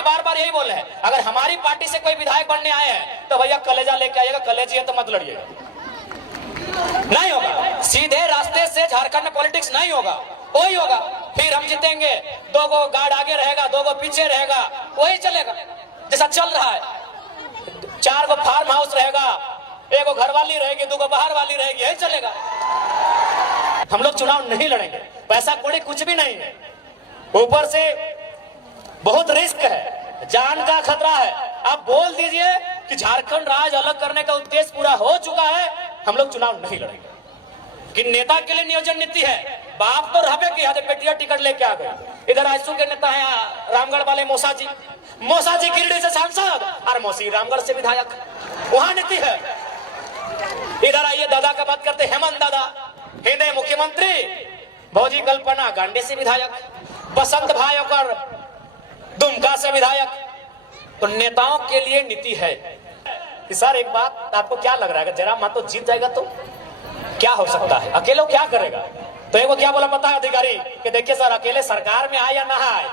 भी बार बार यही बोले हैं, अगर हमारी पार्टी से कोई विधायक बनने आए हैं तो भैया कलेजा लेके आइएगा, कलेजी है तो मत लड़िएगा। नहीं होगा, सीधे रास्ते से झारखंड में पॉलिटिक्स नहीं होगा, वही होगा। फिर हम जीतेंगे, 2 गो गार्ड आगे रहेगा, 2 गो पीछे रहेगा, वही चलेगा जैसा चल रहा है। 4 गो फार्म हाउस रहेगा, 1 गो घरवाली रहेगी, 2 गो बाहर वाली रहेगी, यही चलेगा। हम लोग चुनाव नहीं लड़ेंगे, पैसा कौड़ी कुछ भी नहीं है, ऊपर से बहुत रिस्क है, जान का खतरा है। आप बोल दीजिए कि झारखंड राज्य अलग करने का उद्देश्य पूरा हो चुका है, हम लोग चुनाव नहीं लड़ेंगे। कि नेता के लिए नियोजन नीति है, बाप तो रहबे कि बेटिया टिकट लेके आ गए। इधर आजसू के नेता है रामगढ़ वाले मौसा जी गिरिडीह से सांसद और मौसी रामगढ़ से विधायक, वहां नीति है। इधर आइए दादा का बात करते, हेमंत दादा हिंदे मुख्यमंत्री, भौजी कल्पना गांडे से विधायक, बसंत भाई और दुमका से विधायक। तो नेताओं के लिए नीति है कि सर एक बात आपको क्या लग रहा है, जरा महतो जीत जाएगा तो क्या हो सकता है, अकेले क्या करेगा? तो एक क्या बोला पता है अधिकारी कि देखिए सर अकेले सरकार में आए या ना आए,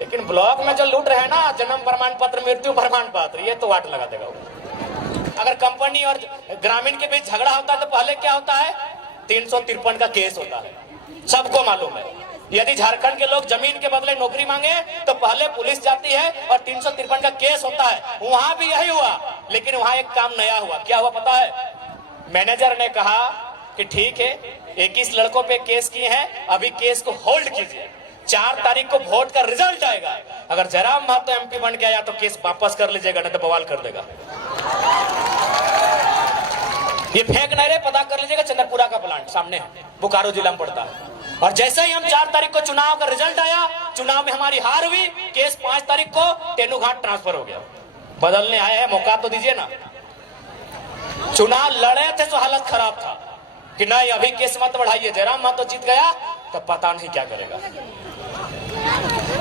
लेकिन ब्लॉक में जो लूट रहे हैं ना, जन्म प्रमाण पत्र, मृत्यु प्रमाण पत्र, ये तो वाट लगा देगा। अगर कंपनी और ग्रामीण के बीच झगड़ा होता है तो पहले क्या होता है, 353 का केस होता है, सबको मालूम है। यदि झारखंड के लोग जमीन के बदले नौकरी मांगे तो पहले पुलिस जाती है और 353 का केस होता है। वहां भी यही हुआ, लेकिन वहां एक काम नया हुआ। क्या हुआ पता है? मैनेजर ने कहा कि ठीक है 21 लड़कों पे केस किए हैं, अभी केस को होल्ड कीजिए, 4 तारीख को वोट का रिजल्ट आएगा, अगर जयराम महतो एमपी बन के आया तो केस वापस कर लीजिएगा, नहीं तो बवाल कर देगा। ये फेंक नहीं रहे, पता कर लीजिएगा, चंद्रपुरा का प्लांट सामने है, बोकारो जिला में पड़ता है। और जैसे ही हम 4 तारीख को चुनाव का रिजल्ट आया, चुनाव में हमारी हार हुई, केस 5 तारीख को तेनुघाट ट्रांसफर हो गया। बदलने आए हैं, मौका तो दीजिए ना। चुनाव लड़े थे तो हालत खराब था कि नहीं अभी केस मत बढ़ाइए, जयराम महतो जीत गया तो पता नहीं क्या करेगा।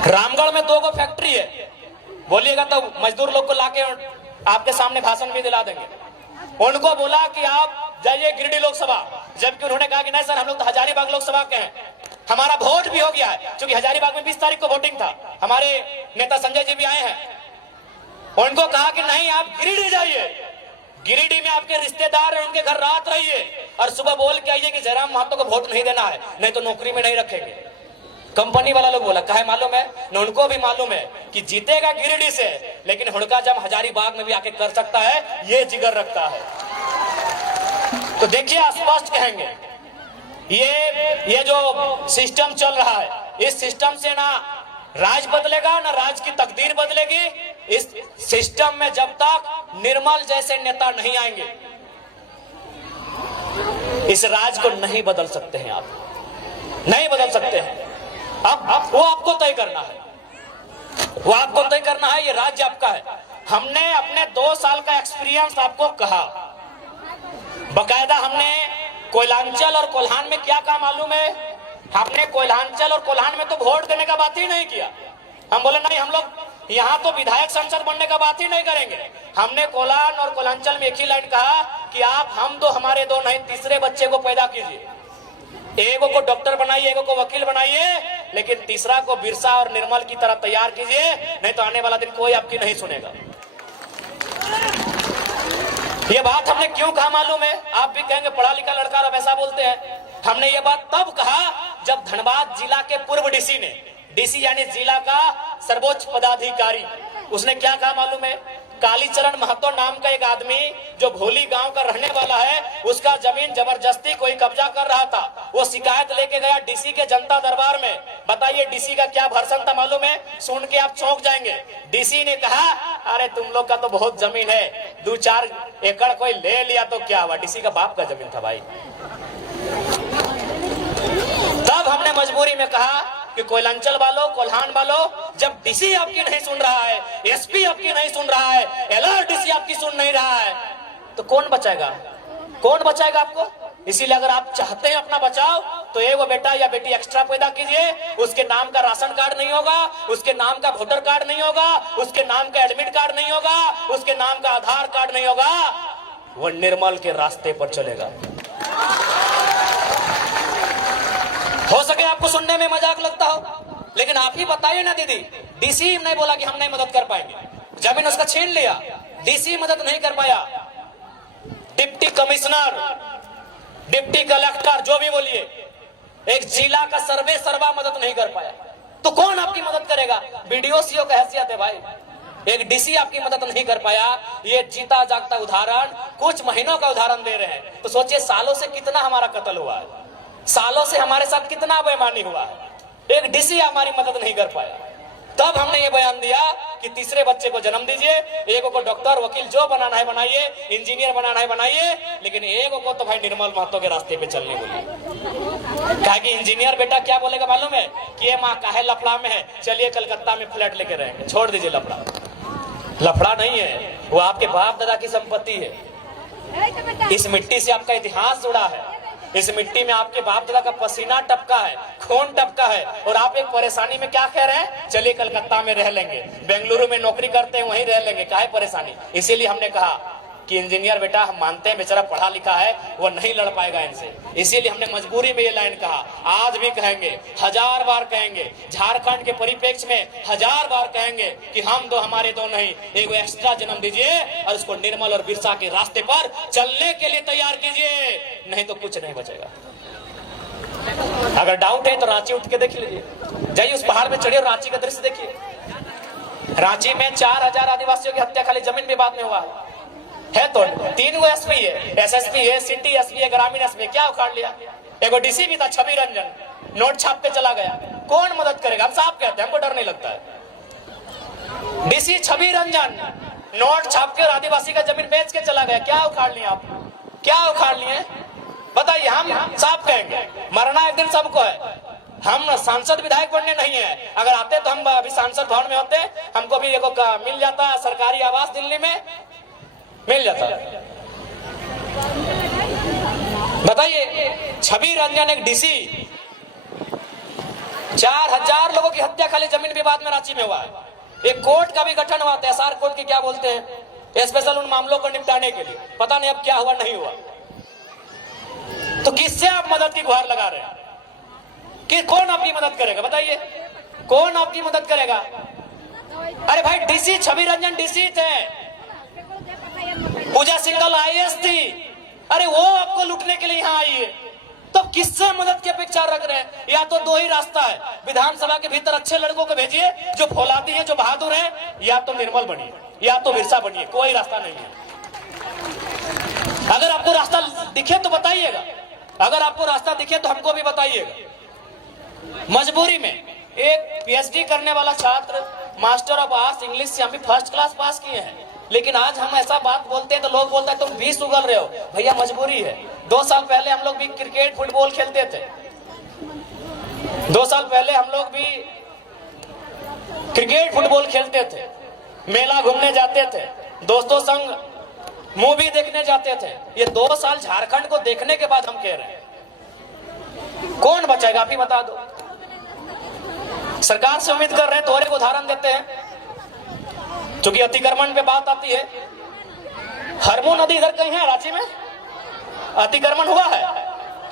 रामगढ़ में 2 गो फैक्ट्री है, बोलिएगा तो मजदूर लोग को लाके आपके सामने भाषण भी दिला देंगे। उनको बोला कि आप जाइए गिरिडीह लोकसभा, जबकि उन्होंने कहा कि नहीं सर हम लोग तो हजारीबाग लोकसभा के हैं, हमारा वोट भी हो गया है, क्योंकि हजारीबाग में 20 तारीख को वोटिंग था। हमारे नेता संजय जी भी आए हैं, उनको कहा कि नहीं आप गिरिडीह जाइए, गिरिडीह में आपके रिश्तेदार हैं, उनके घर रात रहिए और सुबह बोल के आइए कि जयराम महतो को वोट नहीं देना है, नहीं तो नौकरी में नहीं रखेंगे। कंपनी वाला लोग बोला कहे मालूम है न, उनको भी मालूम है कि जीतेगा गिरिडीह से, लेकिन हुड़का जब हजारीबाग में भी आके कर सकता है, ये जिगर रखता है। तो देखिए स्पष्ट कहेंगे, ये जो सिस्टम चल रहा है, इस सिस्टम से ना राज बदलेगा ना राज की तकदीर बदलेगी। इस सिस्टम में जब तक निर्मल जैसे नेता नहीं आएंगे, इस राज को नहीं बदल सकते हैं, आप नहीं बदल सकते हैं। अब वो आपको तय करना है, वो आपको तय करना है, ये राज्य आपका है। हमने अपने 2 साल का एक्सपीरियंस आपको कहा, बकायदा हमने कोयलांचल और कोल्हान में क्या काम मालूम है, हमने कोयलांचल और कोल्हान में तो वोट देने का बात ही नहीं किया। हम बोले नहीं हम लोग यहाँ तो विधायक संसद बनने का बात ही नहीं करेंगे। हमने कोल्हान और कोयलांचल में एक ही लाइन कहा कि आप हम दो हमारे दो नहीं, तीसरे बच्चे को पैदा कीजिए, एगो को डॉक्टर बनाइए, एगो को वकील बनाइए, लेकिन तीसरा को बिरसा और निर्मल की तरह तैयार कीजिए, नहीं तो आने वाला दिन कोई आपकी नहीं सुनेगा। ये बात हमने क्यों कहा मालूम है? आप भी कहेंगे पढ़ा लिखा लड़का अब ऐसा बोलते हैं। हमने ये बात तब कहा जब धनबाद जिला के पूर्व डीसी ने, डीसी यानी जिला का सर्वोच्च पदाधिकारी, उसने क्या कहा मालूम है? कालीचरण महतो नाम का एक आदमी जो भोली गांव का रहने वाला है, उसका जमीन जबरदस्ती कोई कब्जा कर रहा था। वो शिकायत लेके गया डीसी के जनता दरबार में। बताइए डीसी का क्या भर्सन था मालूम है? सुन के आप चौंक जाएंगे। डीसी ने कहा अरे तुम लोग का तो बहुत जमीन है, 2-4 एकड़ कोई ले लिया तो क्या हुआ? डीसी का बाप का जमीन था भाई। तब हमने मजबूरी में कहा कि कोयलांचल वालों, कोल्हान वालों, जब डीसी आपकी नहीं सुन रहा है, एसपी आपकी नहीं सुन रहा है, एलआरडीसी आपकी सुन नहीं रहा है, तो कौन बचाएगा? कौन बचाएगा आपको? इसीलिए अगर आप चाहते हैं अपना बचाव, तो एगो बेटा या बेटी एक्स्ट्रा पैदा कीजिए। उसके नाम का राशन कार्ड नहीं होगा, उसके नाम का वोटर कार्ड नहीं होगा, उसके नाम का एडमिट कार्ड नहीं होगा, उसके नाम का आधार कार्ड नहीं होगा, वो निर्मल के रास्ते पर चलेगा। हो सके आपको सुनने में मजाक लगता हो, लेकिन आप ही बताइए ना दीदी, डीसी नहीं बोला कि हम नहीं मदद कर पाएंगे, जमीन उसका छीन लिया, डीसी मदद नहीं कर पाया, डिप्टी कमिश्नर, डिप्टी कलेक्टर, जो भी बोलिए, एक जिला का सर्वे सर्वा मदद नहीं कर पाया, तो कौन आपकी मदद करेगा? बीडीओ सीओ का हैसियत है भाई, एक डीसी आपकी मदद नहीं कर पाया। ये जीता जागता उदाहरण, कुछ महीनों का उदाहरण दे रहे हैं, तो सोचिए सालों से कितना हमारा कत्ल हुआ है, सालों से हमारे साथ कितना बेईमानी हुआ है, एक डीसी हमारी मदद नहीं कर पाया। तब हमने ये बयान दिया कि तीसरे बच्चे को जन्म दीजिए, एक को डॉक्टर वकील जो बनाना है बनाइए, इंजीनियर बनाना है बनाइए, लेकिन एक को तो भाई निर्मल महतो के रास्ते पे चलने बोलिए। कहा कि इंजीनियर बेटा क्या बोलेगा मालूम है कि ये माँ काहे लफड़ा में है, चलिए कलकत्ता में फ्लैट लेके रहेंगे, छोड़ दीजिए लफड़ा। लफड़ा नहीं है, वो आपके बाप दादा की संपत्ति है, इस मिट्टी से आपका इतिहास जुड़ा है, इस मिट्टी में आपके बाप दादा का पसीना टपका है, खून टपका है, और आप एक परेशानी में क्या कह रहे हैं, चलिए कलकत्ता में रह लेंगे, बेंगलुरु में नौकरी करते हैं वहीं रह लेंगे, काहे परेशानी। इसीलिए हमने कहा कि इंजीनियर बेटा हम मानते हैं बेचारा पढ़ा लिखा है, वो नहीं लड़ पाएगा इनसे, इसीलिए हमने मजबूरी में ये लाइन कहा, आज भी कहेंगे, 1000 बार कहेंगे, झारखंड के परिप्रेक्ष्य में 1000 बार कहेंगे कि हम दो हमारे दो नहीं, एक एक्स्ट्रा जन्म दीजिए और उसको निर्मल और बिरसा के रास्ते पर चलने के लिए तैयार कीजिए, नहीं तो कुछ नहीं बचेगा। अगर डाउट है तो रांची उठ के देख लीजिए, जाइए उस पहाड़ पे चढ़िए और रांची का दृश्य देखिए। रांची में 4000 आदिवासियों की हत्या खाली जमीन विवाद में हुआ है, तो 3 गो एसपी है, एसएसपी है, सिटी एसपी है, ग्रामीण एसपी, क्या उखाड़ लिया। एगो डीसी भी था छवि रंजन, नोट छाप के चला गया, कौन मदद करेगा? हम साफ कहते हैं, हमको डर नहीं लगता है। डीसी छवि रंजन नोट छाप के और आदिवासी का जमीन बेच के चला गया, क्या उखाड़ लिया आप, क्या उखाड़ लिए बताइए। हम साफ कहेंगे, मरना एक दिन सबको है, हम सांसद विधायक बनने नहीं है, अगर आते तो हम अभी सांसद भवन में होते, हमको भी एगो मिल जाता सरकारी आवास दिल्ली में मिल जाता। बताइए, छवि रंजन एक डीसी, 4000 लोगों की हत्या खाली जमीन विवाद में रांची में हुआ है। एक कोर्ट का भी गठन हुआ, एसआर कोर्ट की क्या बोलते हैं, स्पेशल उन मामलों को निपटाने के लिए, पता नहीं अब क्या हुआ नहीं हुआ। तो किससे आप मदद की गुहार लगा रहे हैं कि कौन आपकी मदद करेगा? बताइए, कौन आपकी मदद करेगा? अरे भाई डीसी छवि रंजन डीसी थे, पूजा सिंघल आईएएस थी, अरे वो आपको लूटने के लिए यहाँ आई है, तो किससे मदद की अपेक्षा रख रहे हैं? या तो 2 ही रास्ता है, विधानसभा के भीतर अच्छे लड़कों को भेजिए जो फौलादी है, जो बहादुर है, या तो निर्मल बनिए या तो बिरसा बनिए, कोई रास्ता नहीं है। अगर आपको रास्ता दिखे तो बताइएगा, अगर आपको रास्ता दिखे तो हमको भी बताइएगा। मजबूरी में एक पीएचडी करने वाला छात्र मास्टर ऑफ आर्ट्स इंग्लिश से हम भी फर्स्ट क्लास पास किए हैं, लेकिन आज हम ऐसा बात बोलते हैं तो लोग बोलते हैं तुम 20 उगल रहे हो। भैया मजबूरी है, 2 साल पहले हम लोग भी क्रिकेट फुटबॉल खेलते थे, 2 साल पहले हम लोग भी क्रिकेट फुटबॉल खेलते थे, मेला घूमने जाते थे, दोस्तों संग मूवी देखने जाते थे। ये 2 साल झारखंड को देखने के बाद हम कह रहे हैं, कौन बचाएगा? आप ही बता दो। सरकार से उम्मीद कर रहे हैं, तो और एक उदाहरण देते हैं, क्योंकि अतिक्रमण पे बात आती है। हरमू नदी इधर कहीं है, रांची में अतिक्रमण हुआ है।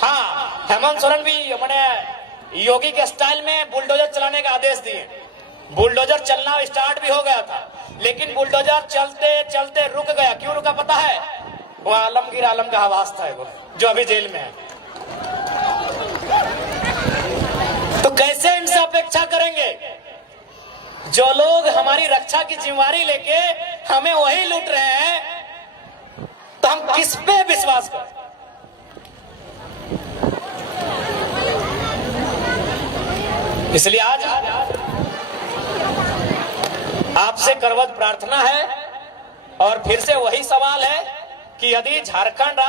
हाँ, हेमंत सोरेन भी मैंने योगी के स्टाइल में बुलडोजर चलाने का आदेश दिए, बुलडोजर चलना स्टार्ट भी हो गया था, लेकिन बुलडोजर चलते चलते रुक गया। क्यों रुका पता है? वो आलमगीर आलम का आवाज था, वो जो अभी जेल में है। तो कैसे इनसे अपेक्षा करेंगे? जो लोग हमारी रक्षा की जिम्मेवारी लेके हमें वही लूट रहे हैं, तो हम किस पे विश्वास करें? इसलिए आज आपसे करवत प्रार्थना है, और फिर से वही सवाल है कि यदि झारखंड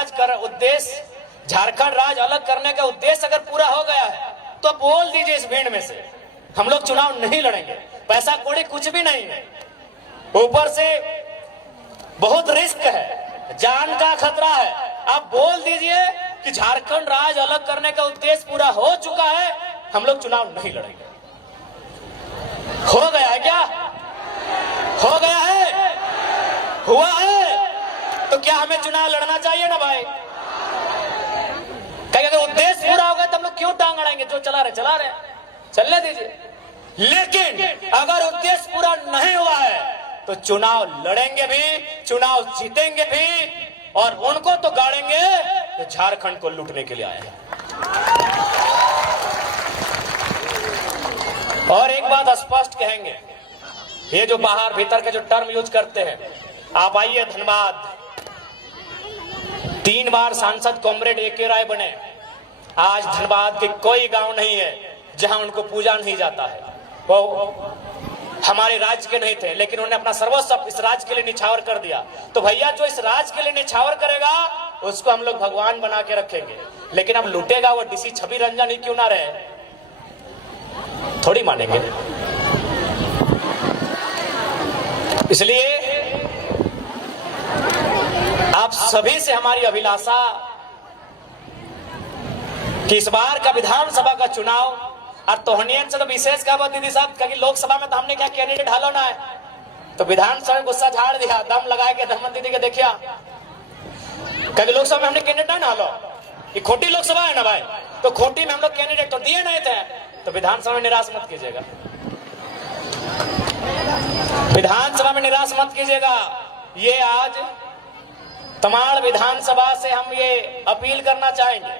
राज्य अलग करने का उद्देश्य अगर पूरा हो गया है, तो बोल दीजिए इस भीड़ में से, हम लोग चुनाव नहीं लड़ेंगे, पैसा कौड़ी कुछ भी नहीं है, ऊपर से बहुत रिस्क है, जान का खतरा है। आप बोल दीजिए कि झारखंड राज्य अलग करने का उद्देश्य पूरा हो चुका है, हम लोग चुनाव नहीं लड़ेंगे। हो गया है क्या? हो गया है? हुआ है? तो क्या हमें चुनाव लड़ना चाहिए ना भाई? कहीं अगर उद्देश्य पूरा हो गया तो हम लोग क्यों टांग अड़ाएंगे? जो चला रहे चला रहे, चलने दीजिए। लेकिन अगर उद्देश्य पूरा नहीं हुआ है तो चुनाव लड़ेंगे भी, चुनाव जीतेंगे भी, और उनको तो गाड़ेंगे जो झारखंड को लूटने के लिए आए हैं। और एक बात स्पष्ट कहेंगे, ये जो बाहर भीतर के जो टर्म यूज करते हैं, आप आइए धनबाद, 3 बार सांसद कॉमरेड ए.के. राय बने। आज धनबाद के कोई गांव नहीं है जहां उनको पूजा नहीं जाता है। वो हमारे राज्य के नहीं थे, लेकिन उन्होंने अपना सर्वस्व इस राज्य के लिए निछावर कर दिया। तो भैया जो इस राज्य के लिए निछावर करेगा उसको हम लोग भगवान बना के रखेंगे, लेकिन अब लूटेगा वो डीसी छवि रंजन ही क्यों ना रहे, थोड़ी मानेंगे। इसलिए आप सभी से हमारी अभिलाषा कि इस बार का विधानसभा का चुनाव, और तोहनियन से तो विशेष का बात दीदी साहब, क्योंकि लोकसभा में तो हमने क्या कैंडिडेट हालो ना है, तो विधानसभा में गुस्सा झाड़ दिया, दम लगा के धर्मन दीदी के देखिया, क्योंकि लोकसभा में हमने कैंडिडेट ना हालो, ये खोटी लोकसभा है ना भाई, तो खोटी में हम लोग कैंडिडेट तो दिए नहीं थे, तो विधानसभा में निराश मत कीजिएगा, विधानसभा में निराश मत कीजिएगा। ये आज तमाड़ विधानसभा से हम ये अपील करना चाहेंगे,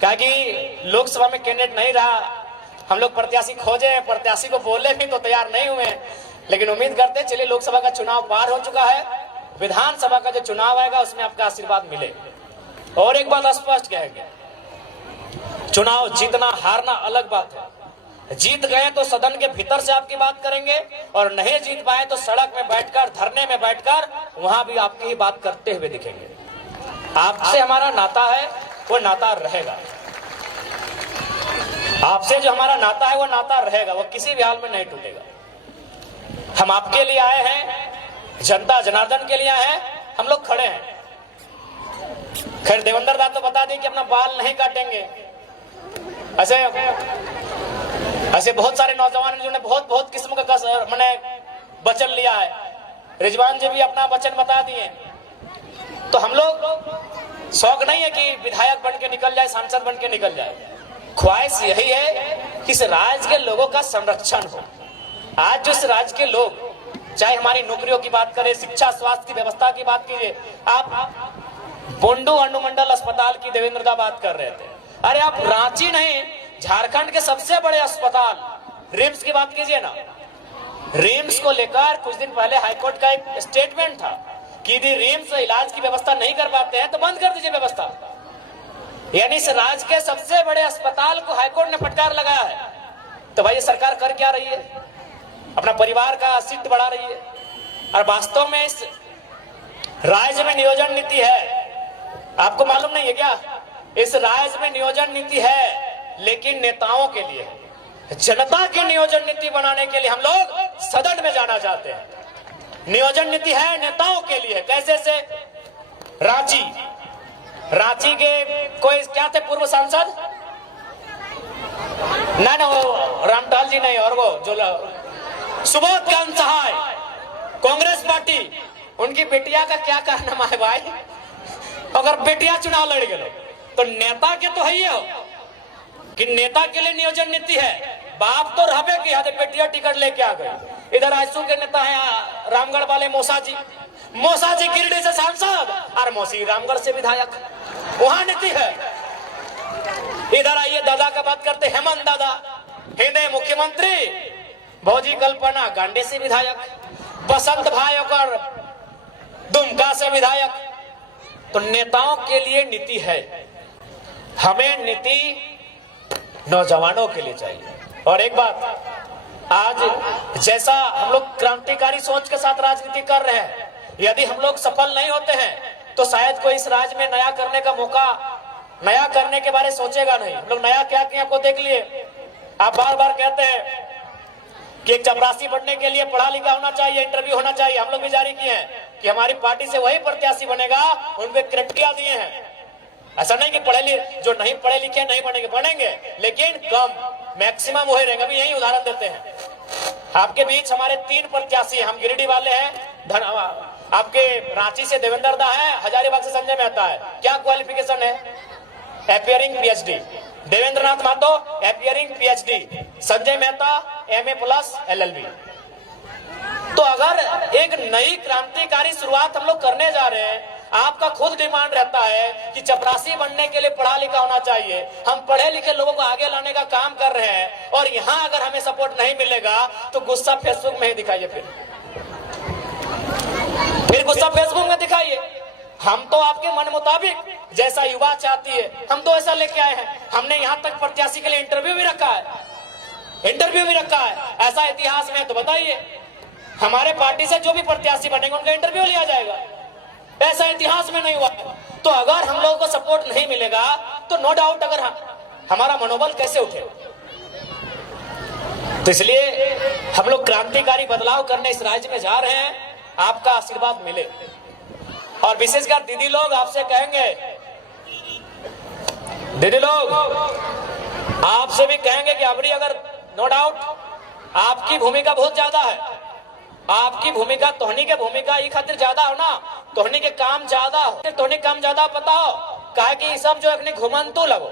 क्योंकि लोकसभा में कैंडिडेट नहीं रहा, हम लोग प्रत्याशी खोजे, प्रत्याशी को बोले भी तो तैयार नहीं हुए, लेकिन उम्मीद करते चलिए लोकसभा का चुनाव पार हो चुका है, विधानसभा का जो चुनाव आएगा उसमें आपका आशीर्वाद मिले। और एक बात स्पष्ट कहेंगे, चुनाव जीतना हारना अलग बात है, जीत गए तो सदन के भीतर से आपकी बात करेंगे, और नहीं जीत पाए तो सड़क में बैठकर, धरने में बैठकर वहां भी आपकी ही बात करते हुए दिखेंगे। आपसे हमारा नाता है वो नाता रहेगा, आपसे जो हमारा नाता है वो नाता रहेगा, वो किसी भी हाल में नहीं टूटेगा। हम आपके लिए आए हैं, जनता जनार्दन के लिए आए हैं, हम लोग खड़े हैं। खैर देवेंद्र दा तो बता दी कि अपना बाल नहीं काटेंगे, ऐसे बहुत सारे नौजवान जिन्होंने बहुत किस्म का मैंने वचन लिया है, रिजवान जी भी अपना वचन बता दिए। तो हम लोग शौक नहीं है कि विधायक बन के निकल जाए, सांसद बन के निकल जाए, ख्वाहिश यही है कि इस राज्य के लोगों का संरक्षण हो। आज जो इस राज्य के लोग, चाहे हमारी नौकरियों की बात करें, शिक्षा स्वास्थ्य की व्यवस्था की बात कीजिए, आप बोंडू अनुमंडल अस्पताल की देवेंद्र दा बात कर रहे थे, अरे आप रांची नहीं, झारखंड के सबसे बड़े अस्पताल रिम्स की बात कीजिए ना। रिम्स को लेकर कुछ दिन पहले हाईकोर्ट का एक स्टेटमेंट था कि यदि रिम्स इलाज की व्यवस्था नहीं कर पाते हैं तो बंद कर दीजिए व्यवस्था। यानी इस राज्य के सबसे बड़े अस्पताल को हाईकोर्ट ने फटकार लगाया है। तो भाई ये सरकार कर क्या रही है, अपना परिवार का सीट बढ़ा रही है। और वास्तव में इस राज्य में नियोजन नीति है, आपको मालूम नहीं है क्या? इस राज्य में नियोजन नीति है लेकिन नेताओं के लिए, जनता की नियोजन नीति बनाने के लिए हम लोग सदन में जाना चाहते हैं। नियोजन नीति है नेताओं के लिए। कैसे से? रांची के कोई क्या थे पूर्व सांसद, ना वो रामटाल जी नहीं, और वो जो सुबोध कांत सहाय, कांग्रेस पार्टी, उनकी बेटिया का क्या कारनामा है भाई? अगर बेटिया चुनाव लड़ गए तो नेता के तो है ही हो कि नेता के लिए नियोजन नीति है। बाप तो रहबे की याद, बेटिया टिकट लेके आ गए। इधर आजसू के नेता है रामगढ़ वाले मौसा जी गिरिडीह से सांसद और मौसी रामगढ़ से विधायक, वहां नीति है। इधर आइए दादा का बात करते, हेमंत दादा हिंदे मुख्यमंत्री, भौजी कल्पना गांडे से विधायक, बसंत भाई और दुमका से विधायक। तो नेताओं के लिए नीति है, हमें नीति नौजवानों के लिए चाहिए। और एक बात, आज जैसा हम लोग क्रांतिकारी सोच के साथ राजनीति कर रहे हैं, यदि हम लोग सफल नहीं होते हैं तो शायद कोई इस राज्य में नया करने का मौका, नया करने के बारे में सोचेगा नहीं। हम लोग नया क्या किया आपको देख लिए। आप बार बार कहते हैं कि एक चपरासी बनने के लिए पढ़ा लिखा होना चाहिए, इंटरव्यू होना चाहिए। हम लोग भी जारी किए हैं कि हमारी पार्टी से वही प्रत्याशी बनेगा, उन पे क्राइटेरिया दिए हैं। ऐसा नहीं कि जो नहीं पढ़े लिखे नहीं बनेंगे, बनेंगे लेकिन कम, मैक्सिमम वही रहेंगे। अभी यही उदाहरण देते हैं, आपके बीच हमारे 3 प्रत्याशी, हम गिरिडीह वाले हैं, आपके रांची से देवेंद्र दा है, हजारीबाग से संजय मेहता है। क्या क्वालिफिकेशन है? Appearing PhD. Devendra Nath Mahato appearing PhD, Sanjay Mehta MA plus LLB। तो अगर एक नई क्रांतिकारी शुरुआत हम लोग करने जा रहे हैं, आपका खुद डिमांड रहता है कि चपरासी बनने के लिए पढ़ा लिखा होना चाहिए, हम पढ़े लिखे लोगों को आगे लाने का काम कर रहे हैं, और यहाँ अगर हमें सपोर्ट नहीं मिलेगा तो गुस्सा फेसबुक में ही दिखाइए, फिर गुस्सा फेसबुक में दिखाइए। हम तो आपके मन मुताबिक जैसा युवा चाहती है हम तो ऐसा लेके आए हैं। हमने यहाँ तक प्रत्याशी के लिए इंटरव्यू भी रखा है, ऐसा इतिहास में तो बताइए। हमारे पार्टी से जो भी प्रत्याशी बनेंगे उनका इंटरव्यू लिया जाएगा, ऐसा इतिहास में नहीं हुआ। तो अगर हम लोगों को सपोर्ट नहीं मिलेगा तो नो डाउट अगर हमारा मनोबल कैसे उठेगा। तो इसलिए हम लोग क्रांतिकारी बदलाव करने इस राज्य में जा रहे हैं, आपका आशीर्वाद मिले। और विशेषकर दीदी लोग आपसे कहेंगे, दीदी लोग आपसे भी कहेंगे कि अबरी अगर नो डाउट आपकी भूमिका बहुत ज्यादा है, आपकी भूमिका तोहनी के भूमिका ये खातिर ज्यादा हो ना, तोहनी के काम ज्यादा हो, तोहनी काम ज्यादा पता हो। कहे कि सब जो एक घुमंतु लगो,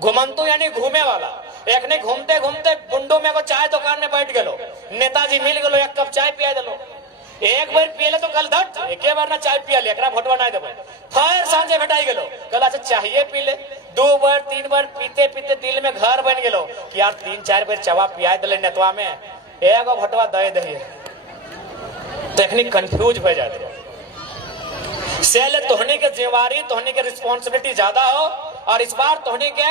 घुमंतु यानी घूमे वाला, एक घूमते घूमते बुंडू में को चाय दुकान में बैठ गलो, नेताजी मिल गलो, एक कप चाय पिया दिलो, एक बार पियले तो कल धट एक बार ना चाय पिया ले, एकरा भोटवा नहीं देबे, फिर सांझे भेटाई गेलो, कल अच्छा चाहिए पी ले, 2 बार 3 बार पीते पीते दिल में घर बन गेलो कि यार 3-4 बार चवा पिया दिले नेतवा में, एगो भोटवा दे दे, टेक्निक कंफ्यूज हो जाते हैं। सेल तोहनी के जिम्मेवारी, तोहनी के रिस्पॉन्सिबिलिटी ज्यादा हो, और इस बार तोहनी के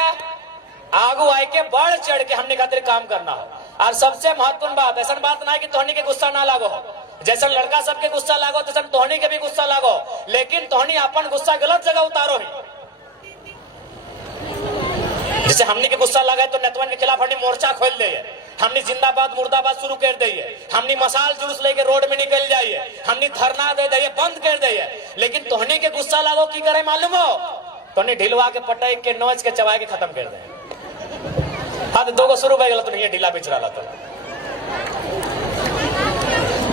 आगू आए के बढ़ चढ़ के हमने खातिर काम करना हो। और सबसे महत्वपूर्ण बात, ऐसा बात ना है कि तोहनी के गुस्सा ना लागो, जैसा लड़का सबके गुस्सा लागो तैसा तोहनी के भी गुस्सा लागो, लेकिन तोहनी अपन गुस्सा गलत जगह उतारो ही। जैसे हमने के गुस्सा लगा तो नेतवन के खिलाफ हमने मोर्चा खोल दे, हमने जिंदाबाद मुर्दाबाद शुरू कर दिए, हमने मसाल जुलूस लेके रोड में निकल जाइए, हमने धरना दे दिए, बंद कर दिए। लेकिन तोहनी के गुस्सा लागो की करे मालूम हो, तोहनी ढिलवा के पटाई के नोच के चबाए के खत्म कर दे। हाँ तो 2 शुरू हो गया तो नहीं ढीला बेच रहा था।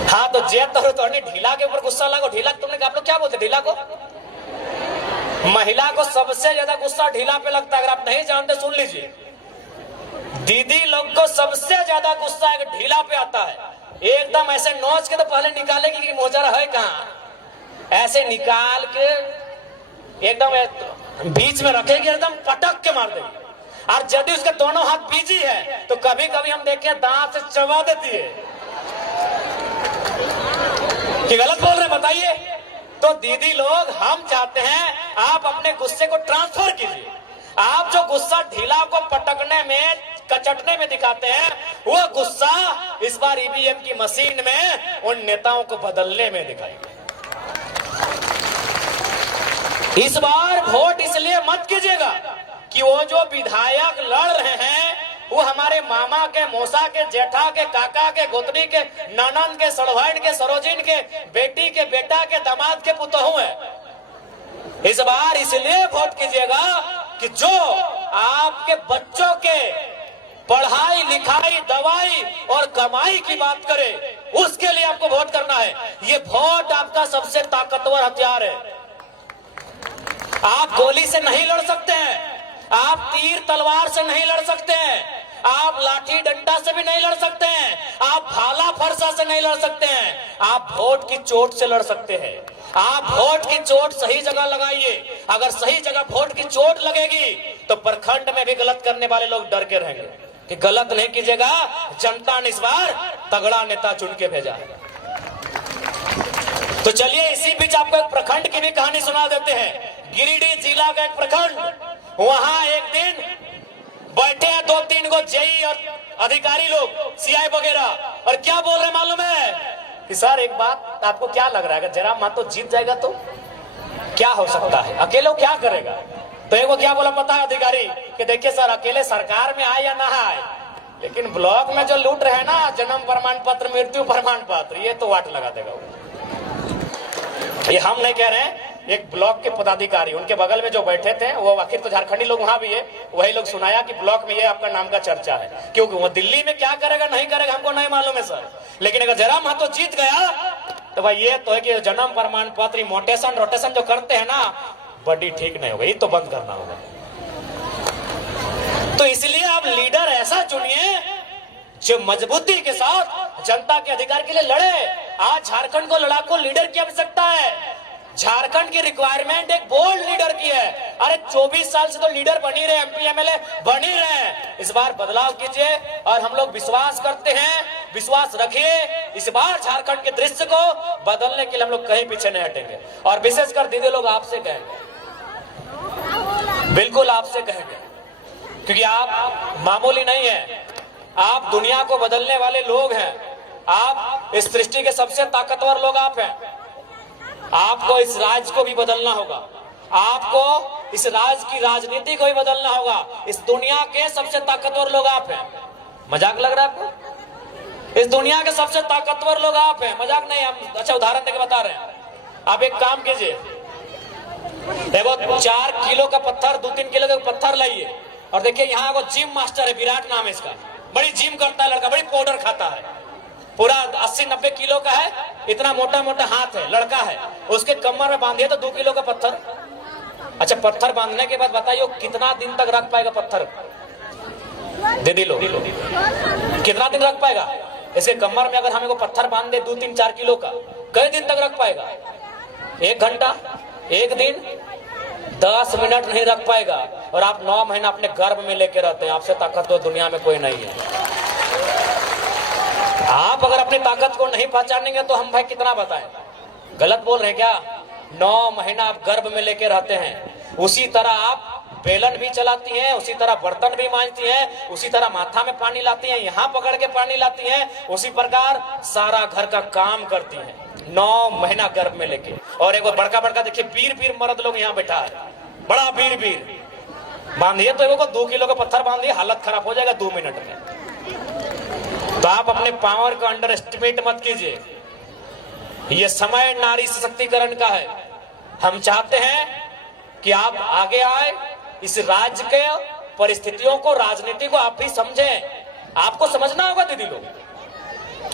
हाँ तो जे तोहनी ढीला के ऊपर गुस्सा लागो, ढीला तुमने आप लोग क्या बोलते ढीला को, महिला को सबसे ज्यादा गुस्सा ढीला पे लगता है। अगर आप नहीं जानते सुन लीजिए, दीदी लोग को सबसे ज्यादा गुस्सा एक ढीला पे आता है। एकदम ऐसे नोच के तो पहले निकालेगी कि मोजरा है कहाँ, ऐसे निकाल के एकदम बीच में रखेगी, एकदम पटक के मार देगी। और यदि उसके दोनों हाथ बीजी है तो कभी कभी हम देखे दांत से चबा देती है। कि गलत बोल रहे बताइए। तो दीदी लोग हम चाहते हैं आप अपने गुस्से को ट्रांसफर कीजिए। आप जो गुस्सा ढीला को पटकने में कचटने में दिखाते हैं, वो गुस्सा इस बार ईवीएम की मशीन में उन नेताओं को बदलने में दिखाएंगे। इस बार वोट इसलिए मत कीजिएगा कि वो जो विधायक लड़ रहे हैं वो हमारे मामा के, मौसा के, जेठा के, काका के, गोतनी के, ननन के, सड़भैन के, सरोजिन के, बेटी के, बेटा के, दामाद के पुतोहू है। इस बार इसलिए वोट कीजिएगा कि जो आपके बच्चों के पढ़ाई लिखाई, दवाई और कमाई की बात करे, उसके लिए आपको वोट करना है। ये वोट आपका सबसे ताकतवर हथियार है। आप गोली से नहीं लड़ सकते हैं, आप तीर तलवार से नहीं लड़ सकते हैं, आप लाठी डंडा से भी नहीं लड़ सकते हैं, आप भाला फरसा से नहीं लड़ सकते हैं, आप वोट की चोट से लड़ सकते हैं। आप वोट की चोट सही जगह लगाइए। अगर सही जगह वोट की चोट लगेगी तो प्रखंड में भी गलत करने वाले लोग डर के रहेंगे कि गलत नहीं कीजिएगा, जनता ने इस बार तगड़ा नेता चुन के भेजा है। तो चलिए इसी बीच आपको एक प्रखंड की भी कहानी सुना देते हैं। गिरिडीह जिला का एक प्रखंड, वहां एक दिन बैठे हैं 2-3 गो जेई और अधिकारी लोग, सीआई वगैरह, और क्या बोल रहे मालूम है कि सर एक बात आपको क्या लग रहा है, अगर जयराम महतो जीत जाएगा तो क्या हो सकता है, अकेले वो क्या करेगा? तो एक वो क्या बोला पता है अधिकारी कि देखिए सर अकेले सरकार में आए या ना आए, लेकिन ब्लॉक में जो लूट रहे हैं ना जन्म प्रमाण पत्र, मृत्यु प्रमाण पत्र, ये तो वाट लगा देगा वो। ये हम नहीं कह रहे हैं, एक ब्लॉक के पदाधिकारी उनके बगल में जो बैठे थे, वो आखिर तो झारखंडी लोग वहां भी है, वही लोग सुनाया कि ब्लॉक में ये आपका नाम का चर्चा है। क्योंकि वो दिल्ली में क्या करेगा नहीं करेगा हमको नहीं मालूम है सर, लेकिन अगर जयराम महतो जीत गया तो भाई ये तो है कि जन्म प्रमाण पत्र मोटेशन रोटेशन जो करते हैं ना, बड़ी ठीक नहीं होगा, ये तो बंद करना होगा। तो इसलिए आप लीडर ऐसा चुनिए जो मजबूती के साथ जनता के अधिकार के लिए लड़े। आज झारखंड को लड़ाकू लीडर की आवश्यकता है। झारखंड की रिक्वायरमेंट एक बोल्ड लीडर की है। अरे 24 साल से तो लीडर बनी रहे, एमपी एमएलए बनी रहे। इस बार बदलाव कीजिए और हम लोग विश्वास करते हैं, विश्वास रखिए। इस बार झारखंड के दृश्य को बदलने के लिए हम लोग कहीं पीछे नहीं हटेंगे। और विशेषकर दीदी लोग आपसे कहेंगे, बिल्कुल आपसे कहेंगे, क्योंकि आप मामूली नहीं है। आप दुनिया को बदलने वाले लोग हैं। आप इस सृष्टि के सबसे ताकतवर लोग आप हैं। आपको इस राज्य को भी बदलना होगा। आपको इस राज्य की राजनीति को भी बदलना होगा। इस दुनिया के सबसे ताकतवर लोग आप हैं। मजाक लग रहा है आपको? इस दुनिया के सबसे ताकतवर लोग आप हैं, मजाक नहीं। हम अच्छा उदाहरण देकर बता रहे हैं। आप एक काम कीजिए, देखो 4 किलो का पत्थर, 2-3 किलो का पत्थर लाइए और देखिए यहाँ को जिम मास्टर है, विराट नाम है इसका, बड़ी जिम करता है लड़का, बड़ी पाउडर खाता है, पूरा 80-90 किलो का है, इतना मोटा मोटा हाथ है, लड़का है। उसके कमर में बांधिए तो 2 किलो का पत्थर। अच्छा, पत्थर बांधने के बाद बताइए कितना दिन तक रख पाएगा पत्थर? दीदी लोग कितना दिन रख पाएगा? इसके कमर में अगर हमें को पत्थर बांध दे 2-3-4 किलो का, कई दिन तक रख पाएगा? 1 घंटा, 1 दिन, 10 मिनट नहीं रख पाएगा। और आप 9 महीना अपने गर्भ में लेके रहते हैं। आपसे ताकतवर दुनिया में कोई नहीं है। आप अगर अपनी ताकत को नहीं पहचानेंगे तो हम भाई कितना बताएं? गलत बोल रहे हैं क्या? 9 महीना आप गर्भ में लेके रहते हैं। उसी तरह आप बेलन भी चलाती हैं, उसी तरह बर्तन भी मांजती हैं, उसी तरह माथा में पानी लाती हैं, यहाँ पकड़ के पानी लाती हैं, उसी प्रकार सारा घर का काम करती हैं 9 महीना गर्भ में लेके। और एक बड़का बड़का देखिए वीर मर्द लोग यहाँ बैठा है, बड़ा वीर बांधिए तो एगो को 2 किलो का पत्थर बांधिए, हालत खराब हो जाएगा 2 मिनट में। तो आप अपने पावर को अंडर एस्टिमेट मत कीजिए। यह समय नारी सशक्तिकरण का है। हम चाहते हैं कि आप आगे आए, इस राज्य के परिस्थितियों को, राजनीति को आप भी समझें। आपको समझना होगा दीदी लोग,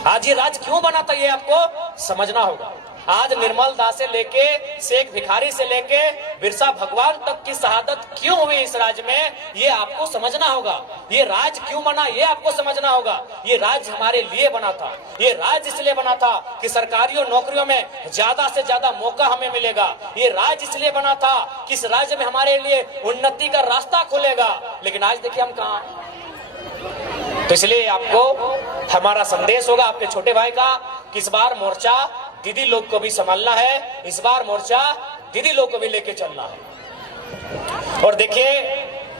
आज ये राज्य क्यों बना था ये आपको समझना होगा। आज निर्मल दास से लेके शेख भिखारी से लेके बिरसा भगवान तक की शहादत क्यों हुई इस राज्य में, ये आपको समझना होगा। ये राज्य क्यों बना ये आपको समझना होगा। ये राज्य हमारे लिए बना था। ये राज्य इसलिए बना था कि सरकारी नौकरियों में ज्यादा से ज्यादा मौका हमें मिलेगा। ये राज्य इसलिए बना था कि इस राज्य में हमारे लिए उन्नति का रास्ता खुलेगा। लेकिन आज देखिए हम कहाँ। तो इसलिए आपको हमारा संदेश होगा आपके छोटे भाई का कि इस बार मोर्चा दीदी लोग को भी संभालना है। इस बार मोर्चा दीदी लोग को भी लेके चलना है। और देखिए,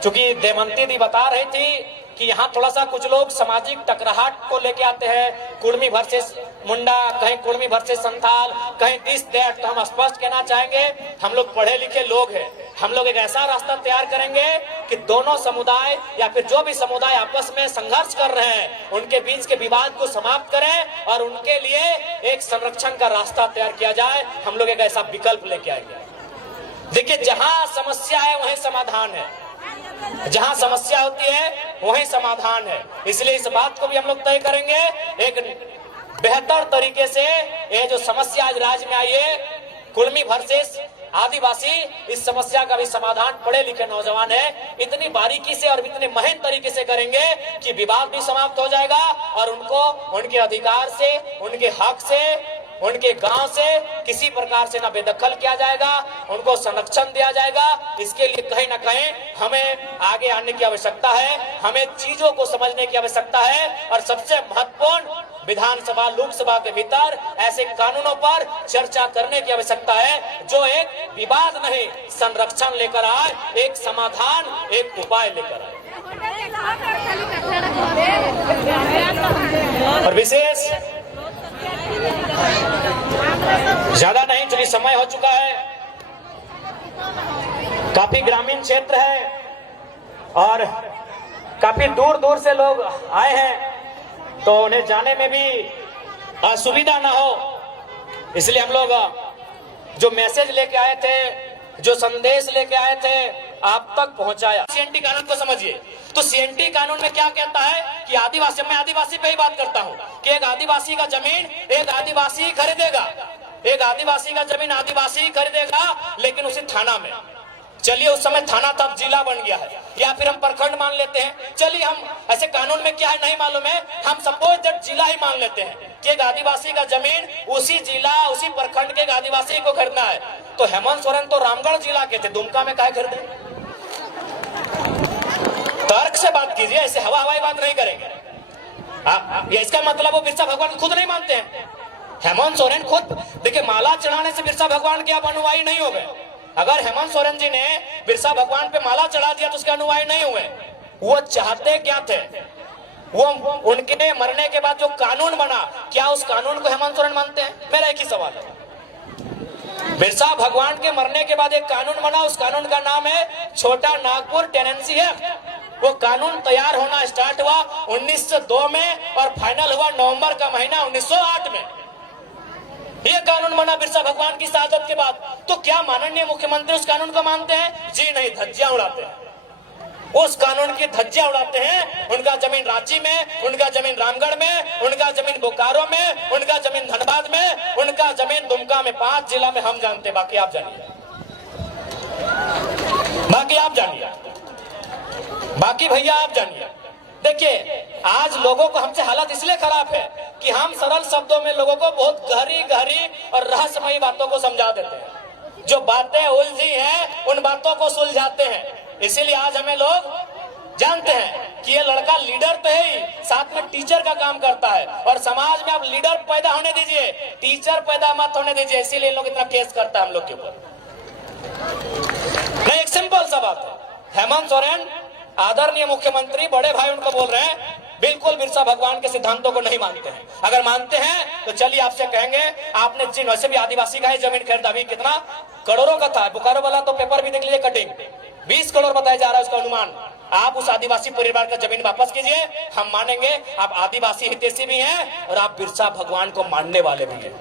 चूंकि देवंती दी बता रही थी कि यहाँ थोड़ा सा कुछ लोग सामाजिक टकराहट को लेके आते हैं, कुर्मी वर्सेस मुंडा, कहीं कुर्मी वर्सेस संथाल, कहीं दिस दैट। तो हम स्पष्ट कहना चाहेंगे, हम लोग पढ़े लिखे लोग हैं। हम लोग एक ऐसा रास्ता तैयार करेंगे कि दोनों समुदाय या फिर जो भी समुदाय आपस में संघर्ष कर रहे हैं, उनके बीच के विवाद को समाप्त करें और उनके लिए एक संरक्षण का रास्ता तैयार किया जाए। हम लोग एक ऐसा विकल्प लेके आएंगे। देखिए, जहां समस्या है वहीं समाधान है, जहां समस्या होती है वहीं समाधान है। इसलिए इस बात को भी हम लोग तय करेंगे एक बेहतर तरीके से। ये जो समस्या आज राज्य में आई है, कुर्मी वर्सेस आदिवासी, इस समस्या का भी समाधान पढ़े लिखे नौजवान है इतनी बारीकी से और इतने महीन तरीके से करेंगे कि विवाद भी समाप्त हो जाएगा और उनको उनके अधिकार से, उनके हक से, उनके गांव से किसी प्रकार से ना बेदखल किया जाएगा, उनको संरक्षण दिया जाएगा। इसके लिए कहीं ना कहीं हमें आगे आने की आवश्यकता है, हमें चीजों को समझने की आवश्यकता है। और सबसे महत्वपूर्ण, विधानसभा लोकसभा के भीतर ऐसे कानूनों पर चर्चा करने की आवश्यकता है जो एक विवाद नहीं, संरक्षण लेकर आए, एक समाधान, एक उपाय लेकर आए। और विशेष ज्यादा नहीं, चूंकि समय हो चुका है, काफी ग्रामीण क्षेत्र है और काफी दूर दूर से लोग आए हैं, तो उन्हें जाने में भी असुविधा ना हो, इसलिए हम लोग जो मैसेज लेके आए थे, जो संदेश लेके आए थे, आप तक पहुंचाया। सीएनटी कानून को समझिए। तो सीएनटी कानून में क्या कहता है कि आदिवासी, मैं आदिवासी पे ही बात करता हूं, कि एक आदिवासी का जमीन एक आदिवासी खरीदेगा, एक आदिवासी का जमीन आदिवासी खरीदेगा, लेकिन उसी थाना में चलिए उस समय थाना था, अब जिला बन गया है, या फिर हम प्रखंड मान लेते हैं। चलिए हम ऐसे कानून में क्या है नहीं मालूम है, हम सपोज दैट जिला ही मान लेते हैं कि एक आदिवासी का जमीन उसी जिला उसी प्रखंड के एक आदिवासी को खरीदना है। तो हेमंत सोरेन तो रामगढ़ जिला के थे, दुमका में काहे खरीदे? तर्क से बात कीजिए, ऐसे हवा हवाई बात नहीं करेंगे। ये इसका मतलब वो बिरसा भगवान खुद नहीं मानते हैं। हेमंत सोरेन खुद देखिए, माला चढ़ाने से बिरसा भगवान के आप अनुयायी नहीं हो गए। अगर हेमंत सोरेन जी ने बिरसा भगवान पे माला चढ़ा दिया तो उसके अनुयायी नहीं हुए। वो चाहते क्या थे? वो उनके मरने के बाद जो कानून बना, क्या उस कानून को हेमंत सोरेन मानते हैं? मेरा एक ही सवाल है। बिरसा भगवान के मरने के बाद एक कानून बना, उस कानून का नाम है छोटा नागपुर टेनेंसी एक्ट। वो कानून तैयार होना स्टार्ट हुआ 1902 में और फाइनल हुआ नवंबर का महीना 1908 में। ये कानून बना बिरसा भगवान की शहादत के बाद। तो क्या माननीय मुख्यमंत्री उस कानून को मानते हैं? जी नहीं, धज्जियां उड़ाते हैं। उस कानून की धज्जियां उड़ाते हैं। उनका जमीन रांची में, उनका जमीन रामगढ़ में, उनका जमीन बोकारो में, उनका जमीन धनबाद में, उनका जमीन दुमका में, 5 जिला में हम जानते हैं, बाकी आप जानिए, बाकी आप जानिए, बाकी भैया आप जानिए। देखिए, आज लोगों को हमसे हालत इसलिए खराब है कि हम सरल शब्दों में लोगों को बहुत गहरी गहरी और रहस्यमयी बातों को समझा देते हैं। जो बातें उलझी हैं उन बातों को सुलझाते हैं। इसीलिए आज हमें लोग जानते हैं कि ये लड़का लीडर तो है ही, साथ में टीचर का काम करता है। और समाज में आप लीडर पैदा होने दीजिए, टीचर पैदा मत होने दीजिए। इसीलिए लोग इतना केस करता है हम लोग के ऊपर। नहीं, एक सिंपल सा बात है। हेमंत सोरेन आदरणीय मुख्यमंत्री बड़े भाई उनको बोल रहे हैं, बिल्कुल बिरसा भगवान के सिद्धांतों को नहीं मानते हैं। अगर मानते हैं तो चलिए आपसे कहेंगे, आपने जिन वैसे भी आदिवासी का ही जमीन खरीदा, अभी कितना करोड़ों का था। बोकारो वाला तो पेपर भी देख लीजिए, कटिंग 20 करोड़ बताया जा रहा है उसका अनुमान। आप उस आदिवासी परिवार का जमीन वापस कीजिए, हम मानेंगे आप आदिवासी हितैषी भी हैं और आप बिरसा भगवान को मानने वाले भी हैं।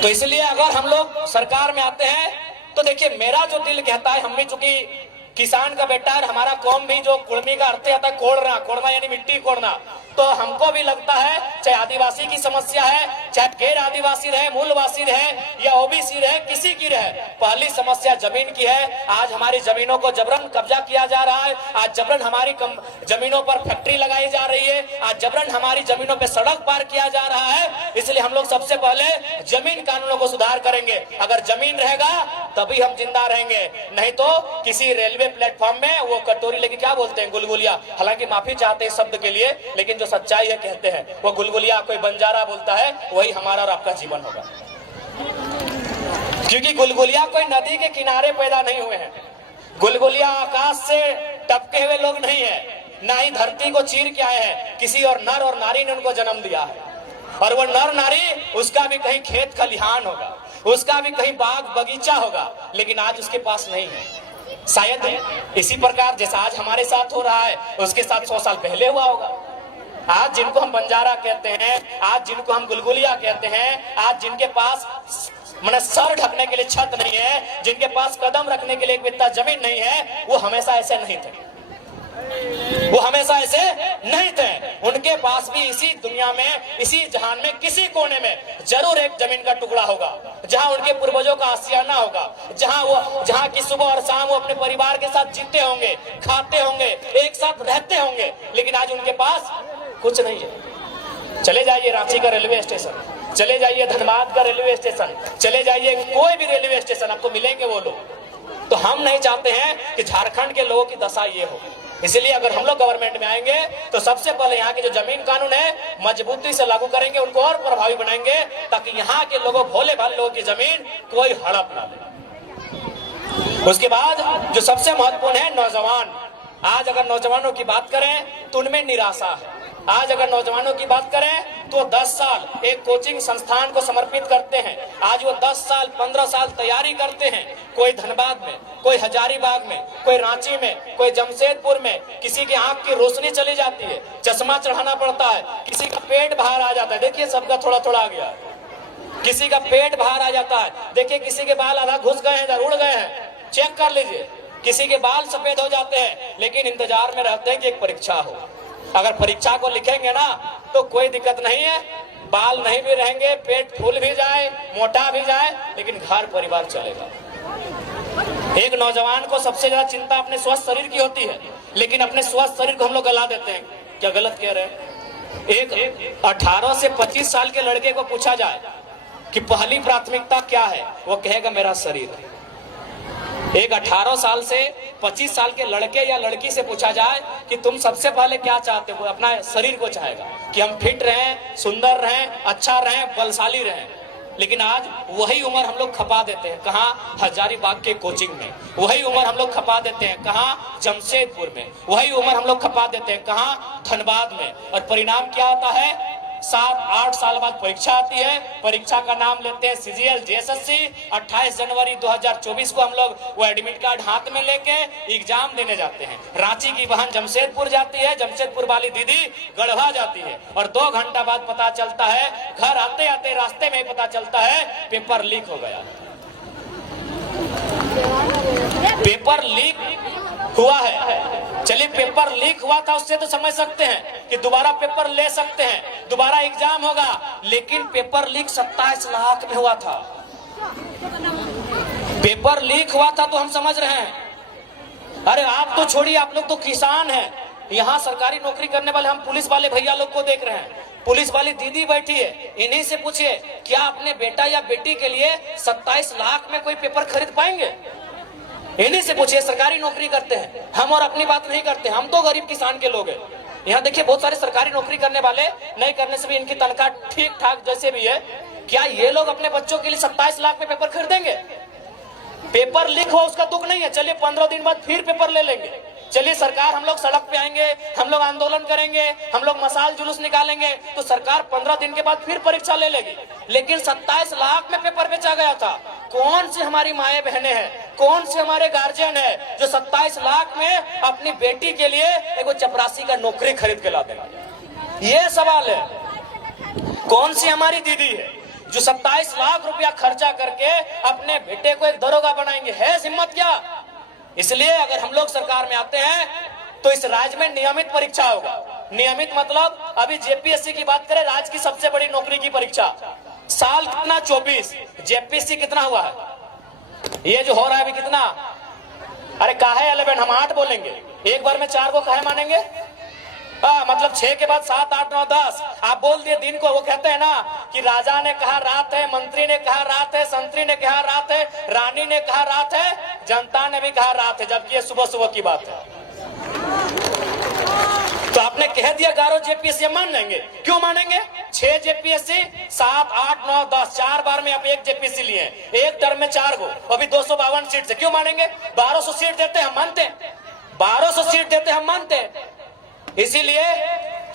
तो इसलिए अगर हम लोग सरकार में आते हैं तो देखिए, मेरा जो दिल कहता है, हम भी चूंकि किसान का बेटा है, हमारा कौम भी जो कुर्मी का अर्थ आता है कोड़ना, कोड़ना यानी मिट्टी कोड़ना, तो हमको भी लगता है चाहे आदिवासी की समस्या है, चाहे गैर आदिवासी रहे, मूलवासी रहे या ओबीसी रहे, किसी की रहे, पहली समस्या जमीन की है। आज हमारी जमीनों को जबरन कब्जा किया जा रहा है। आज जबरन हमारी जमीनों पर फैक्ट्री लगाई जा रही है। आज जबरन हमारी जमीनों पर सड़क पार किया जा रहा है। इसलिए हम लोग सबसे पहले जमीन कानूनों को सुधार करेंगे। अगर जमीन रहेगा तभी हम जिंदा रहेंगे, नहीं तो किसी रेलवे प्लेटफॉर्म में वो कटोरी लेके क्या बोलते हैं, गुलगुलिया। हालांकि माफी चाहते हैं शब्द के लिए, लेकिन जो सच्चाई है कहते हैं वो गुलगुलिया कोई बंजारा बोलता है, वही हमारा और आपका जीवन होगा। क्योंकि गुलगुलिया कोई नदी के किनारे पैदा नहीं हुए हैं, गुलगुलिया आकाश से टपके हुए लोग नहीं है, ना ही धरती को चीर के आए हैं। किसी और नर और नारी ने उनको जन्म दिया है, और वो नर नारी उसका भी कहीं खेत खलिहान होगा, उसका भी कहीं बाग बगीचा होगा, लेकिन आज उसके पास नहीं है। शायद इसी प्रकार जैसा आज हमारे साथ हो रहा है, उसके साथ 100 साल पहले हुआ होगा। आज जिनको हम बंजारा कहते हैं, आज जिनको हम गुलगुलिया कहते हैं, आज जिनके पास माने सर ढकने के लिए छत नहीं है, जिनके पास कदम रखने के लिए एक बित्ता जमीन नहीं है, वो हमेशा ऐसे नहीं थे, वो हमेशा ऐसे नहीं थे। उनके पास भी इसी दुनिया में, इसी जहान में, किसी कोने में जरूर एक जमीन का टुकड़ा होगा जहां उनके पूर्वजों का आशियाना होगा, जहां की सुबह और शाम वो अपने परिवार के साथ जीते होंगे, खाते होंगे, एक साथ रहते होंगे। लेकिन आज उनके पास कुछ नहीं है। चले जाइए रांची का रेलवे स्टेशन, चले जाइए धनबाद का रेलवे स्टेशन, चले जाइए कोई भी रेलवे स्टेशन, आपको मिलेंगे वो लोग। तो हम नहीं चाहते हैं कि झारखंड के लोगों की दशा ये हो। इसलिए अगर हम लोग गवर्नमेंट में आएंगे तो सबसे पहले यहाँ के जो जमीन कानून है मजबूती से लागू करेंगे, उनको और प्रभावी बनाएंगे, ताकि यहाँ के लोगों, भोले भाले लोगों की जमीन कोई हड़प ना ले। उसके बाद जो सबसे महत्वपूर्ण है, नौजवान। आज अगर नौजवानों की बात करें तो उनमें निराशा है। आज अगर नौजवानों की बात करें तो 10 साल एक कोचिंग संस्थान को समर्पित करते हैं। आज वो 10 साल 15 साल तैयारी करते हैं। कोई धनबाद में, कोई हजारीबाग में, कोई रांची में, कोई जमशेदपुर में। किसी की आंख की रोशनी चली जाती है, चश्मा चढ़ाना पड़ता है, किसी का पेट बाहर आ जाता है। देखिए सबका थोड़ा थोड़ा आ गया है, किसी का पेट बाहर आ जाता है। देखिए किसी के बाल आधा घुस गए हैं, उड़ गए हैं, चेक कर लीजिए। किसी के बाल सफेद हो जाते हैं, लेकिन इंतजार में रहते हैं कि एक परीक्षा हो। अगर परीक्षा को लिखेंगे ना तो कोई दिक्कत नहीं है, बाल नहीं भी रहेंगे, पेट फूल भी जाए, मोटा भी जाए, लेकिन घर परिवार चलेगा। एक नौजवान को सबसे ज्यादा चिंता अपने स्वस्थ शरीर की होती है, लेकिन अपने स्वस्थ शरीर को हम लोग गला देते हैं। क्या गलत कह रहे हैं? एक 18 से 25 साल के लड़के को पूछा जाए कि पहली प्राथमिकता क्या है, वो कहेगा मेरा शरीर। एक 18 साल से 25 साल के लड़के या लड़की से पूछा जाए कि तुम सबसे पहले क्या चाहते हो, अपना शरीर को चाहेगा कि हम फिट रहें, सुंदर रहें, अच्छा रहें, बलशाली रहें। लेकिन आज वही उम्र हम लोग खपा देते हैं कहाँ? हजारीबाग के कोचिंग में। वही उम्र हम लोग खपा देते हैं कहाँ? जमशेदपुर में। वही उम्र हम लोग खपा देते हैं कहाँ? धनबाद में। और परिणाम क्या आता है? 7-8 साल बाद परीक्षा आती है। परीक्षा का नाम लेते हैं सीजीएल जेएसएससी। 28 जनवरी 2024 को हम लोग वो एडमिट कार्ड हाथ में लेके एग्जाम देने जाते हैं। रांची की बहन जमशेदपुर जाती है, जमशेदपुर वाली दीदी गढ़वा जाती है, और 2 घंटा बाद पता चलता है, घर आते आते रास्ते में पता चलता है पेपर लीक हो गया। पेपर लीक हुआ है। चलिए, पेपर लीक हुआ था उससे तो समझ सकते हैं कि दोबारा पेपर ले सकते हैं, दोबारा एग्जाम होगा। लेकिन पेपर लीक 27 लाख में हुआ था। पेपर लीक हुआ था तो हम समझ रहे हैं। अरे आप तो छोड़िए, आप लोग तो किसान हैं। यहाँ सरकारी नौकरी करने वाले हम पुलिस वाले भैया लोग को देख रहे हैं। पुलिस वाली दीदी बैठी है, इन्हीं से पूछिए क्या अपने बेटा या बेटी के लिए 27 लाख में कोई पेपर खरीद पाएंगे? इन्हीं से पूछिए, सरकारी नौकरी करते हैं हम, और अपनी बात नहीं करते। हम तो गरीब किसान के लोग हैं। यहाँ देखिए, बहुत सारे सरकारी नौकरी करने वाले, नहीं करने से भी इनकी तनख्वाह ठीक ठाक जैसे भी है। क्या ये लोग अपने बच्चों के लिए 27 लाख में पेपर खरीदेंगे? पेपर लीक हुआ उसका दुख नहीं है, चलिए 15 दिन बाद फिर पेपर ले लेंगे। चलिए, सरकार, हम लोग सड़क पे आएंगे, हम लोग आंदोलन करेंगे, हम लोग मसाल जुलूस निकालेंगे, तो सरकार 15 दिन के बाद फिर परीक्षा ले लेगी। लेकिन 27 लाख में पेपर बेचा गया था। कौन सी हमारी माएं बहनें हैं, कौन से हमारे गार्जियन है जो 27 लाख में अपनी बेटी के लिए एक चपरासी का नौकरी खरीद के ला देगा? ये सवाल है। कौन सी हमारी दीदी है जो 27 लाख रुपया खर्चा करके अपने बेटे को एक दरोगा बनाएंगे? है हिम्मत क्या? इसलिए अगर हम लोग सरकार में आते हैं तो इस राज्य में नियमित परीक्षा होगा। नियमित मतलब, अभी जेपीएससी की बात करें, राज्य की सबसे बड़ी नौकरी की परीक्षा, साल कितना? 24। जेपीएससी कितना हुआ है? ये जो हो रहा है अभी कितना? अरे काहे 11, हम 8 बोलेंगे, एक बार में 4 को काहे मानेंगे? मतलब 6 के बाद 7, 8, 9, 10 आप बोल दिए दिन को। वो कहते हैं ना कि राजा ने कहा रात है, मंत्री ने कहा रात है, संतरी ने कहा रात है, रानी ने कहा रात है, जनता ने भी कहा रात है, जबकि ये सुबह सुबह की बात है। तो आपने कह दिया 11 जेपीएससी, मान जाएंगे? क्यों मानेंगे? 6 जेपीएससी, 7, 8, 9, 10, 4 बार में आप 1 जेपीएससी लिए, एक टर्म में 4 को, अभी 252 सीट से क्यों मानेंगे? 1200 सीट देते हम मानते, 1200 सीट देते हम मानते। इसीलिए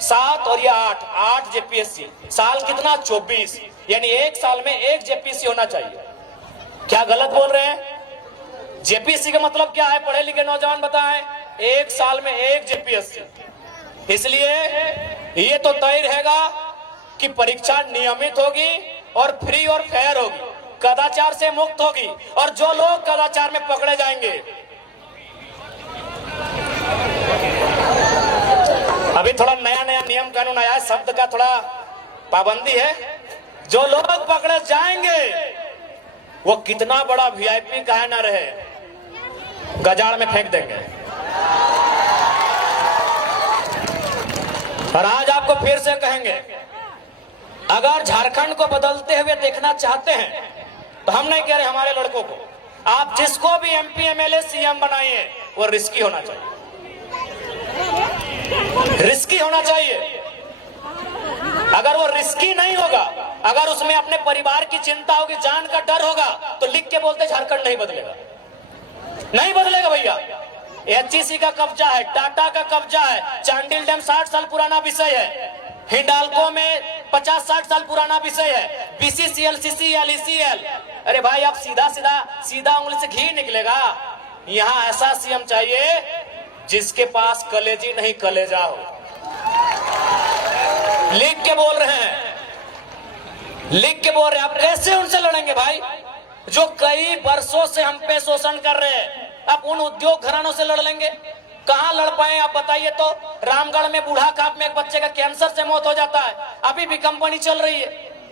7 और ये 8 जेपीएससी, साल कितना? 24, यानी एक साल में 1 जेपीएससी होना चाहिए। क्या गलत बोल रहे हैं? जेपीएससी का मतलब क्या है? पढ़े लिखे नौजवान बताएं। एक साल में 1 जेपीएससी। इसलिए ये तो तय रहेगा कि परीक्षा नियमित होगी और फ्री और फेयर होगी, कदाचार से मुक्त होगी। और जो लोग कदाचार में पकड़े जाएंगे, अभी थोड़ा नया नया नियम कानून आया है, शब्द का थोड़ा पाबंदी है, जो लोग पकड़े जाएंगे वो कितना बड़ा वीआईपी काहे ना रहे, गजाड़ में फेंक देंगे। और आज आपको फिर से कहेंगे, अगर झारखंड को बदलते हुए देखना चाहते हैं तो हम नहीं कह रहे हमारे लड़कों को, आप जिसको भी एमपी एमएलए सीएम बनाइए, वो रिस्की होना चाहिए, रिस्की होना चाहिए। अगर वो रिस्की नहीं होगा, अगर उसमें अपने परिवार की चिंता होगी, जान का डर होगा, तो लिख के बोलते झारखंड नहीं बदलेगा, नहीं बदलेगा भैया। एचईसी का कब्जा है, टाटा का कब्जा है, चांडिल डैम 60 साल पुराना विषय है, हिंडाल्को में 50-60 साल पुराना विषय है, बीसीसीएल, सीसीएल, ईसीएल। अरे भाई, आप सीधा उंगली से घी निकलेगा। यहाँ ऐसा सीएम चाहिए जिसके पास कलेजी नहीं कलेजा हो। लिख के बोल रहे हैं, लिख के बोल रहे हैं। आप कैसे उनसे लड़ेंगे भाई, जो कई वर्षों से हम पे शोषण कर रहे हैं? आप उन उद्योग घरानों से लड़ लेंगे? कहां लड़ पाए आप बताइए तो। रामगढ़ में बूढ़ा काप में एक बच्चे का कैंसर से मौत हो जाता है, अभी भी कंपनी चल रही है।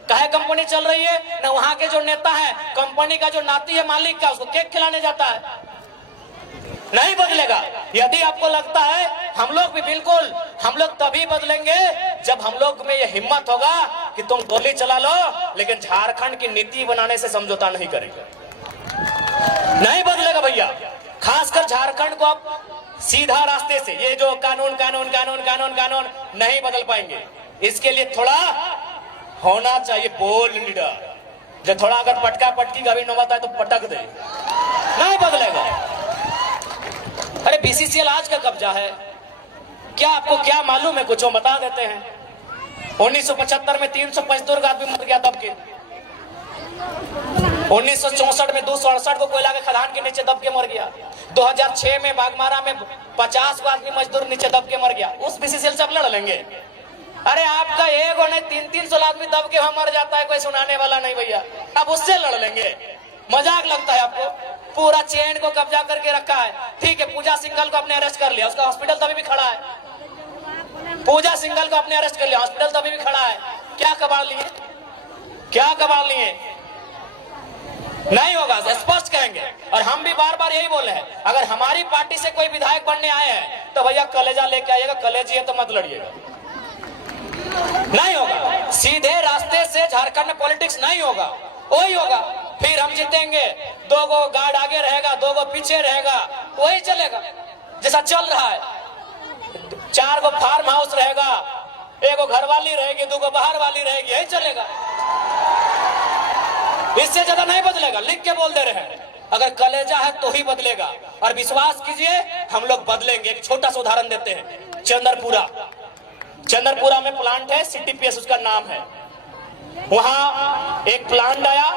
काहे कंपनी चल रही है? ना वहां के जो नेता है, कंपनी का जो नाती है मालिक का, उसको केक खिलाने जाता है। नहीं बदलेगा। यदि आपको लगता है, हम लोग भी बिल्कुल, हम लोग तभी बदलेंगे जब हम लोग में ये हिम्मत होगा कि तुम गोली चला लो, लेकिन झारखंड की नीति बनाने से समझौता नहीं करेंगे। नहीं बदलेगा भैया। खासकर झारखंड को आप सीधा रास्ते से, ये जो कानून कानून कानून कानून कानून नहीं बदल पाएंगे। इसके लिए थोड़ा होना चाहिए बोल्ड लीडर, जो थोड़ा अगर पटका पटकी का भी नौबत है तो पटक दे। नहीं बदलेगा। अरे बीसीसीएल आज का कब्जा है, क्या आपको क्या मालूम है? कुछ बता देते हैं। 1975 में 375 आदमी मर गया दब के। 1964 में 268 को कोयला के खदान के नीचे दब के मर गया। 2006 में बागमारा में 50 आदमी मजदूर नीचे दब के मर गया। उस बीसीसीएल से आप लड़ लेंगे? अरे आपका एक और नहीं 300 आदमी दब के वहां मर जाता है, कोई सुनाने वाला नहीं भैया। आप उससे लड़ लेंगे? मजाक लगता है आपको? पूरा चेन को कब्जा करके रखा है। ठीक है, पूजा सिंघल को आपने अरेस्ट कर लिया, उसका हॉस्पिटल तभी भी खड़ा है। पूजा सिंघल को आपने अरेस्ट कर लिया, हॉस्पिटल तभी भी खड़ा है। क्या कबाड़ लिए? क्या कबाड़ लिए? नहीं होगा, स्पष्ट कहेंगे। और हम भी बार बार यही बोले हैं, अगर हमारी पार्टी से कोई विधायक बनने आए हैं तो भैया कलेजा लेके आइएगा, कलेजी है तो मत लड़िएगा। नहीं होगा। सीधे रास्ते से झारखंड में पॉलिटिक्स नहीं होगा, वही होगा। फिर हम जीतेंगे, 2 गो गार्ड आगे रहेगा, 2 गो पीछे रहेगा, वही चलेगा जैसा चल रहा है। 4 गो फार्म हाउस रहेगा, 1 गो घर वाली रहेगी, 2 गो बाहर वाली रहेगी, यही चलेगा। इससे ज्यादा नहीं बदलेगा। लिख के बोल दे रहे हैं, अगर कलेजा है तो ही बदलेगा। और विश्वास कीजिए, हम लोग बदलेंगे। एक छोटा सा उदाहरण देते हैं। चंद्रपुरा में प्लांट है, CTPS उसका नाम है। वहां एक प्लांट आया।